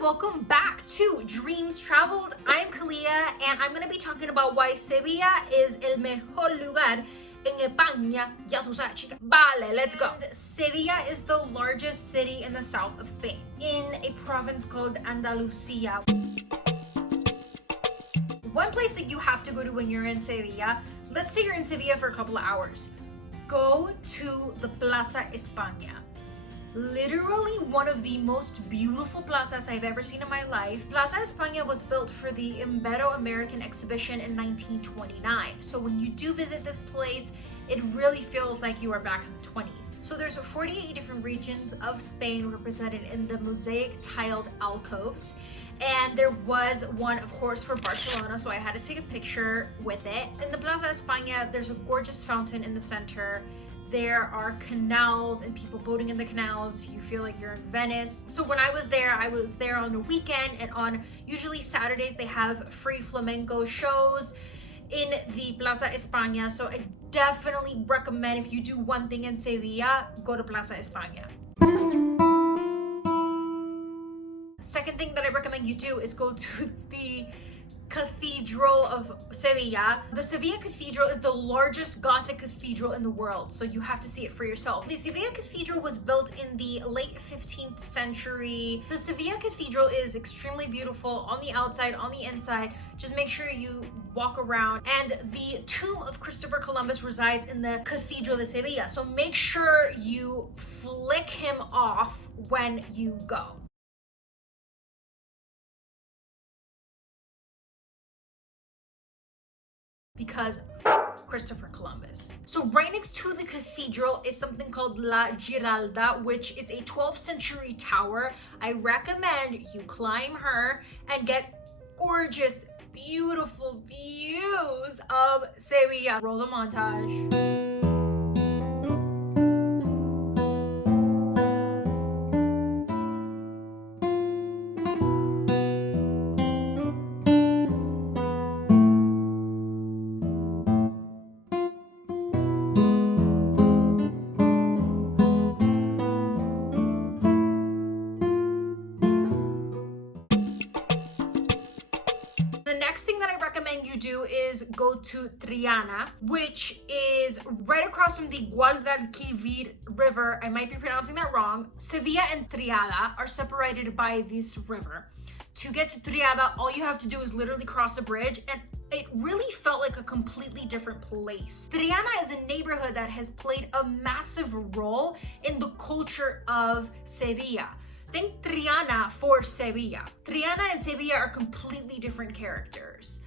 welcome back to Dreams Traveled. I'm Kaliah and I'm going to be talking about why Sevilla is el mejor lugar en España. Ya tú sabes, chica. Vale, let's go. Sevilla is the largest city in the south of Spain, in a province called Andalusia. One place that you have to go to when you're in Sevilla, let's say you're in Sevilla for a couple of hours, go to the Plaza Espanya. Literally one of the most beautiful plazas I've ever seen in my life. Plaza Espanya was built for the Ibero-American exhibition in 1929. So when you do visit this place, it really feels like you are back in the 20s. So there's 48 different regions of Spain represented in the mosaic tiled alcoves. And there was one, of course, for Barcelona, so I had to take a picture with it. In the Plaza Espanya, there's a gorgeous fountain in the center. There are canals and people boating in the canals. You feel like you're in Venice. So when I was there on a weekend, and on usually Saturdays they have free flamenco shows in the Plaza Espanya. So I definitely recommend, if you do one thing in Sevilla, go to Plaza Espanya. Second thing that I recommend you do is go to the Cathedral of Sevilla. The Sevilla Cathedral is the largest Gothic cathedral in the world, so you have to see it for yourself. The Sevilla Cathedral was built in the late 15th century. The Sevilla Cathedral is extremely beautiful on the outside, on the inside. Just make sure you walk around. And the tomb of Christopher Columbus resides in the Cathedral de Sevilla, so make sure you flick him off when you go. Because Christopher Columbus. So right next to the cathedral is something called La Giralda, which is a 12th century tower. I recommend you climb her and get gorgeous, beautiful views of Sevilla. Roll the montage. The next thing that I recommend you do is go to Triana, which is right across from the Guadalquivir River. I might be pronouncing that wrong. Sevilla and Triana are separated by this river. To get to Triana, all you have to do is literally cross a bridge, and it really felt like a completely different place. Triana is a neighborhood that has played a massive role in the culture of Sevilla. Think Triana for Sevilla. Triana and Sevilla are completely different characters.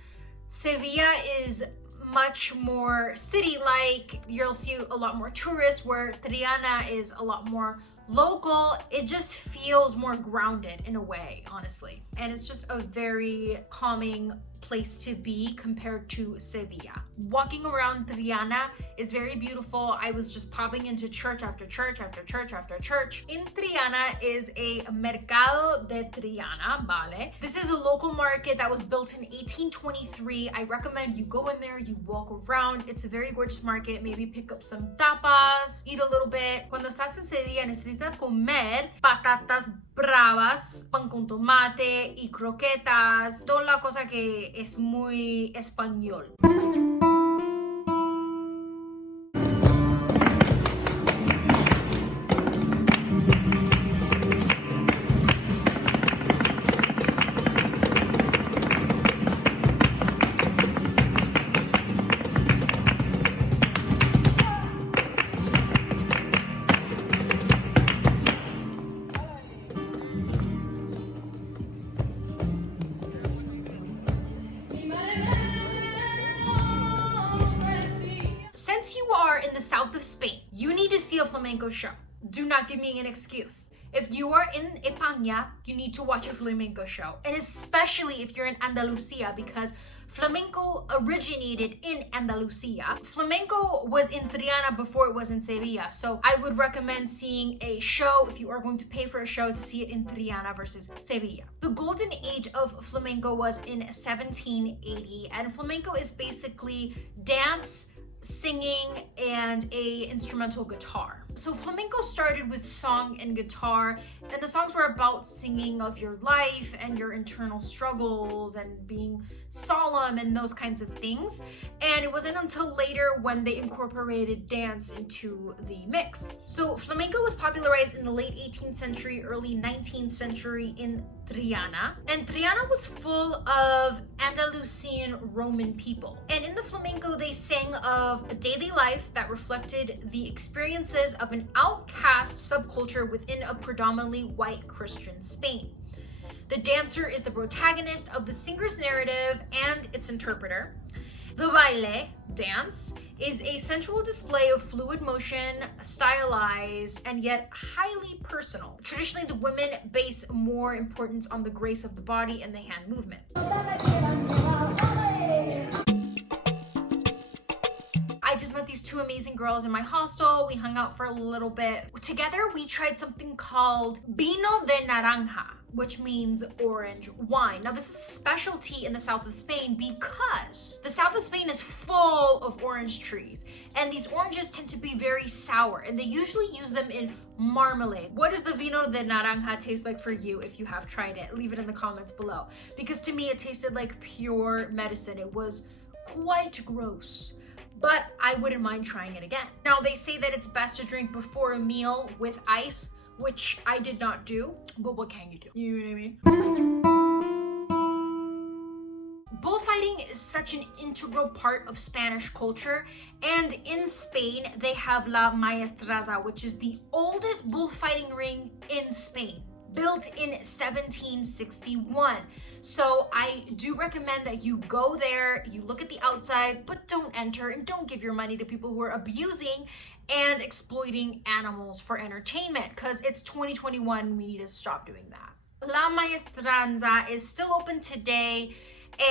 Sevilla is much more city-like. You'll see a lot more tourists, where Triana is a lot more local. It just feels more grounded in a way, honestly. And it's just a very calming place to be compared to Sevilla. Walking around Triana is very beautiful. I was just popping into church after church after church after church. In Triana is a Mercado de Triana, vale? This is a local market that was built in 1823. I recommend you go in there, you walk around. It's a very gorgeous market. Maybe pick up some tapas, eat a little bit. Cuando estás en Sevilla necesitas comer patatas bravas, pan con tomate y croquetas, toda la cosa que es muy español. Since you are in the south of Spain, you need to see a flamenco show. Do not give me an excuse. If you are in España, you need to watch a flamenco show. And especially if you're in Andalusia, because flamenco originated in Andalusia. Flamenco was in Triana before it was in Sevilla. So I would recommend seeing a show, if you are going to pay for a show, to see it in Triana versus Sevilla. The golden age of flamenco was in 1780. And flamenco is basically dance, singing, and a instrumental guitar. So flamenco started with song and guitar And the songs were about singing of your life and your internal struggles and being solemn and those kinds of things. And it wasn't until later when they incorporated dance into the mix. So flamenco was popularized in the late 18th century, early 19th century in Triana. And Triana was full of Andalusian Roman people. And in the flamenco, they sang of a daily life that reflected the experiences of an outcast subculture within a predominantly white Christian Spain. The dancer is the protagonist of the singer's narrative and its interpreter. The baile, dance, is a sensual display of fluid motion, stylized, and yet highly personal. Traditionally, the women base more importance on the grace of the body and the hand movement. I just met these two amazing girls in my hostel. We hung out for a little bit. Together, we tried something called Vino de Naranja, which means orange wine. Now, this is a specialty in the south of Spain because the south of Spain is full of orange trees, and these oranges tend to be very sour, and they usually use them in marmalade. What does the Vino de Naranja taste like for you if you have tried it? Leave it in the comments below, because to me, it tasted like pure medicine. It was quite gross, but I wouldn't mind trying it again. Now, they say that it's best to drink before a meal with ice, which I did not do, but what can you do? You know what I mean? Bullfighting is such an integral part of Spanish culture, and in Spain, they have La Maestranza, which is the oldest bullfighting ring in Spain, built in 1761. So I do recommend that you go there, you look at the outside, but don't enter and don't give your money to people who are abusing and exploiting animals for entertainment, because it's 2021, we need to stop doing that. La Maestranza is still open today,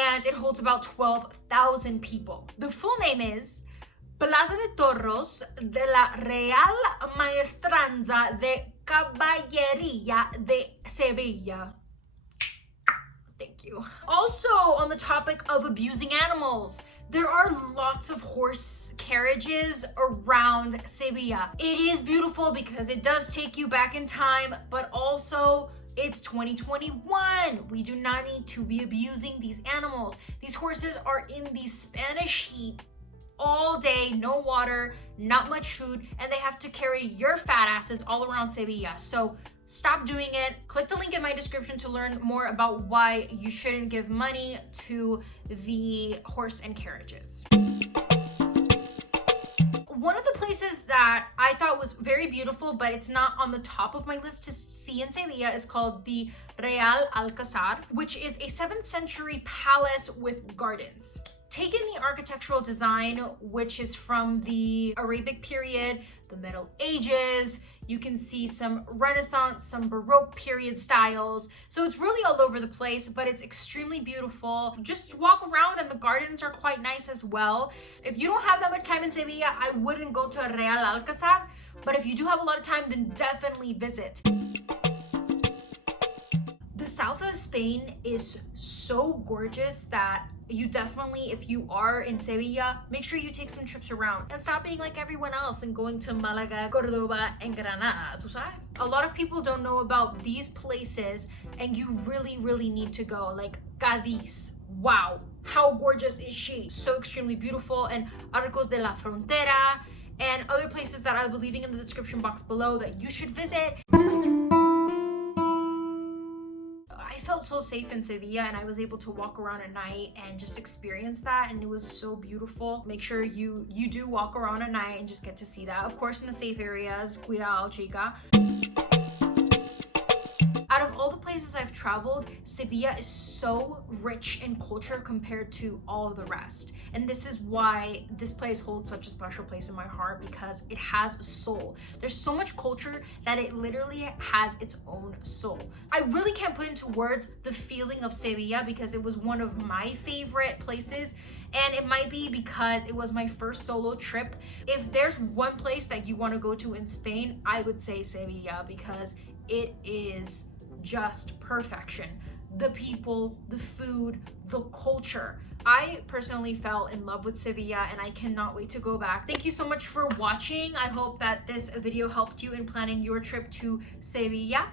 and it holds about 12,000 people. The full name is Plaza de Toros de la Real Maestranza de Caballería de Sevilla. Thank you. Also, on the topic of abusing animals, there are lots of horse carriages around Sevilla. It is beautiful because it does take you back in time, but also it's 2021. We do not need to be abusing these animals. These horses are in the Spanish heat all day, no water, not much food, and they have to carry your fat asses all around Sevilla. So stop doing it. Click the link in my description to learn more about why you shouldn't give money to the horse and carriages. One of the places that I thought was very beautiful, but it's not on the top of my list to see in Sevilla, is called the Real Alcazar, which is a 7th century palace with gardens. Taken the architectural design, which is from the Arabic period, the Middle Ages, you can see some Renaissance, some Baroque period styles. So it's really all over the place, but it's extremely beautiful. Just walk around, and the gardens are quite nice as well. If you don't have that much time in Sevilla, I wouldn't go to Real Alcazar, but if you do have a lot of time, then definitely visit. The south of Spain is so gorgeous that you definitely, if you are in Sevilla, make sure you take some trips around and stop being like everyone else and going to Malaga, Cordoba, and Granada, tú sabes? A lot of people don't know about these places, and you really, really need to go. Like Cadiz, wow, how gorgeous is she? So extremely beautiful. And Arcos de la Frontera, and other places that I'll be leaving in the description box below that you should visit. I felt so safe in Sevilla, and I was able to walk around at night and just experience that, and it was so beautiful. Make sure you do walk around at night and just get to see that. Of course, in the safe areas, cuidado, chica. Out of all the places I've traveled, Sevilla is so rich in culture compared to all of the rest. And this is why this place holds such a special place in my heart, because it has a soul. There's so much culture that it literally has its own soul. I really can't put into words the feeling of Sevilla, because it was one of my favorite places. And it might be because it was my first solo trip. If there's one place that you want to go to in Spain, I would say Sevilla, because it is just perfection. The people, the food, the culture. I personally fell in love with Sevilla and I cannot wait to go back. Thank you so much for watching. I hope that this video helped you in planning your trip to Sevilla,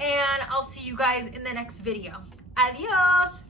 and I'll see you guys in the next video. Adios!